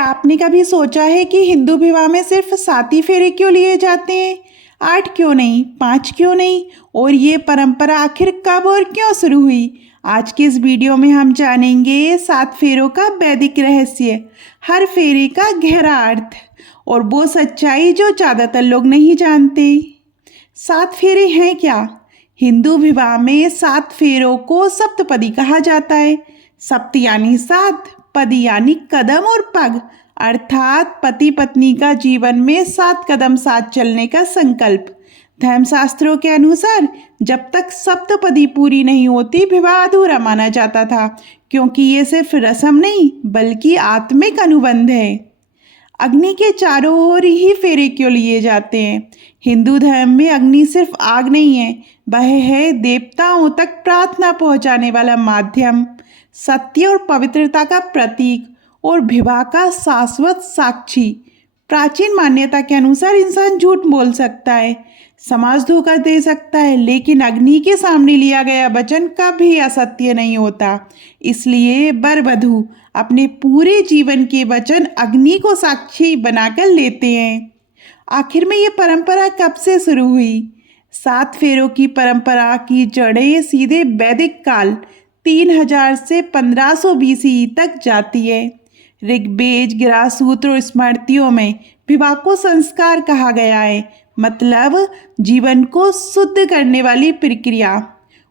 आपने कभी सोचा है कि हिंदू विवाह में सिर्फ 7 ही फेरे क्यों लिए जाते हैं? 8 क्यों नहीं, 5 क्यों नहीं? और ये परंपरा आखिर कब और क्यों शुरू हुई? आज के इस वीडियो में हम जानेंगे 7 फेरों का वैदिक रहस्य, हर फेरे का गहरा अर्थ और वो सच्चाई जो ज़्यादातर लोग नहीं जानते। 7 फेरे हैं क्या? हिंदू विवाह में 7 फेरों को सप्तपदी कहा जाता है। सप्त यानी 7, पदी यानी कदम और पग, अर्थात पति पत्नी का जीवन में 7 कदम साथ चलने का संकल्प। धर्मशास्त्रों के अनुसार जब तक सप्तपदी पूरी नहीं होती विवाह अधूरा माना जाता था, क्योंकि ये सिर्फ रस्म नहीं बल्कि आत्मिक अनुबंध है। अग्नि के चारों ओर ही फेरे क्यों लिए जाते हैं? हिंदू धर्म में अग्नि सिर्फ आग नहीं है, वह है देवताओं तक प्रार्थना पहुंचाने वाला माध्यम, सत्य और पवित्रता का प्रतीक और विवाह का शाश्वत साक्षी। प्राचीन मान्यता के अनुसार इंसान झूठ बोल सकता है, समाज धोखा दे सकता है, लेकिन अग्नि के सामने लिया गया वचन कभी असत्य नहीं होता। इसलिए वर वधू अपने पूरे जीवन के वचन अग्नि को साक्षी बनाकर लेते हैं। आखिर में ये परंपरा कब से शुरू हुई? 7 फेरों की परंपरा की जड़ें सीधे वैदिक काल 3000 से 1500 BCE तक जाती है। ऋग्वेद, गृहसूत्र और स्मृतियों में विवाह को संस्कार कहा गया है, मतलब जीवन को शुद्ध करने वाली प्रक्रिया।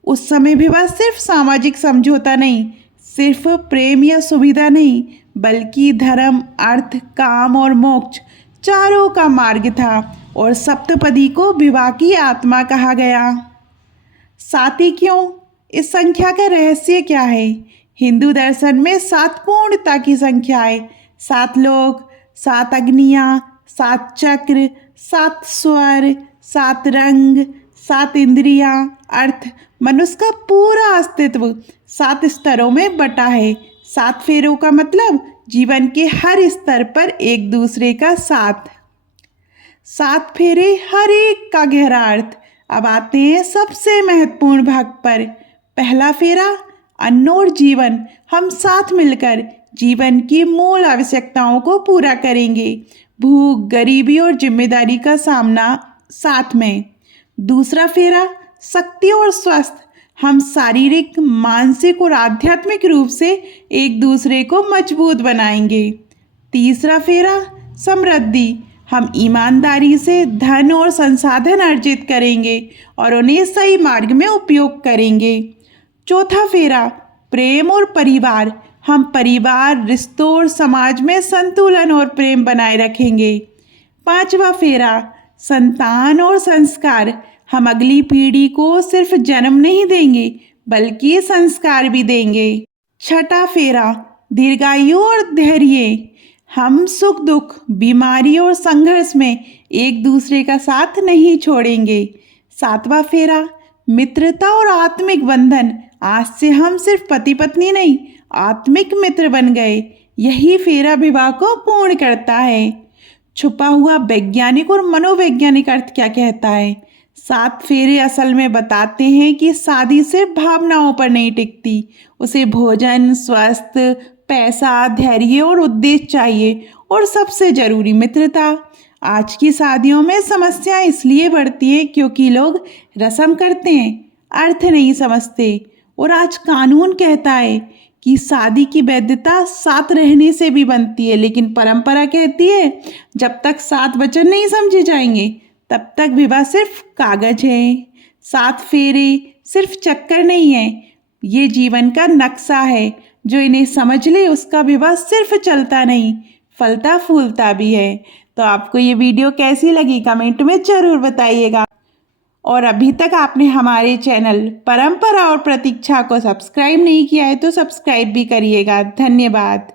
उस समय विवाह सिर्फ सामाजिक समझौता नहीं, सिर्फ प्रेम या सुविधा नहीं, बल्कि धर्म, अर्थ, काम और मोक्ष चारों का मार्ग था। और सप्तपदी को विवाह की आत्मा कहा गया। 7 ही क्यों? इस संख्या का रहस्य क्या है? हिंदू दर्शन में 7 पूर्णता की संख्या है। 7 लोक, 7 अग्नियाँ, 7 चक्र, 7 स्वर, 7 रंग, 7 इंद्रियाँ, अर्थ मनुष्य का पूरा अस्तित्व 7 स्तरों में बटा है। 7 फेरों का मतलब जीवन के हर स्तर पर एक दूसरे का साथ। 7 फेरे, हर एक का गहरा अर्थ। अब आते हैं सबसे महत्वपूर्ण भाग पर। पहला फेरा, अन्न और जीवन। हम साथ मिलकर जीवन की मूल आवश्यकताओं को पूरा करेंगे। भूख, गरीबी और जिम्मेदारी का सामना साथ में। दूसरा फेरा, शक्ति और स्वस्थ। हम शारीरिक, मानसिक और आध्यात्मिक रूप से एक दूसरे को मजबूत बनाएंगे। तीसरा फेरा, समृद्धि। हम ईमानदारी से धन और संसाधन अर्जित करेंगे और उन्हें सही मार्ग में उपयोग करेंगे। चौथा फेरा, प्रेम और परिवार। हम परिवार, रिश्तों और समाज में संतुलन और प्रेम बनाए रखेंगे। पांचवा फेरा, संतान और संस्कार। हम अगली पीढ़ी को सिर्फ जन्म नहीं देंगे बल्कि संस्कार भी देंगे। छठा फेरा, दीर्घायु और धैर्य। हम सुख दुख, बीमारी और संघर्ष में एक दूसरे का साथ नहीं छोड़ेंगे। सातवां फेरा, मित्रता और आत्मिक बंधन। आज से हम सिर्फ पति पत्नी नहीं, आत्मिक मित्र बन गए। यही फेरा विवाह को पूर्ण करता है। छुपा हुआ वैज्ञानिक और मनोवैज्ञानिक अर्थ क्या कहता है? 7 फेरे असल में बताते हैं कि शादी सिर्फ भावनाओं पर नहीं टिकती, उसे भोजन, स्वास्थ्य, पैसा, धैर्य और उद्देश्य चाहिए, और सबसे जरूरी मित्रता। आज की शादियों में समस्याएं इसलिए बढ़ती है क्योंकि लोग रस्म करते हैं, अर्थ नहीं समझते। और आज कानून कहता है कि शादी की वैधता साथ रहने से भी बनती है, लेकिन परंपरा कहती है जब तक 7 वचन नहीं समझे जाएंगे तब तक विवाह सिर्फ कागज है। 7 फेरे सिर्फ चक्कर नहीं है, ये जीवन का नक्शा है। जो इन्हें समझ ले उसका विवाह सिर्फ चलता नहीं, फलता फूलता भी है। तो आपको ये वीडियो कैसी लगी कमेंट में ज़रूर बताइएगा। और अभी तक आपने हमारे चैनल परंपरा और प्रतीक्षा को सब्सक्राइब नहीं किया है तो सब्सक्राइब भी करिएगा। धन्यवाद।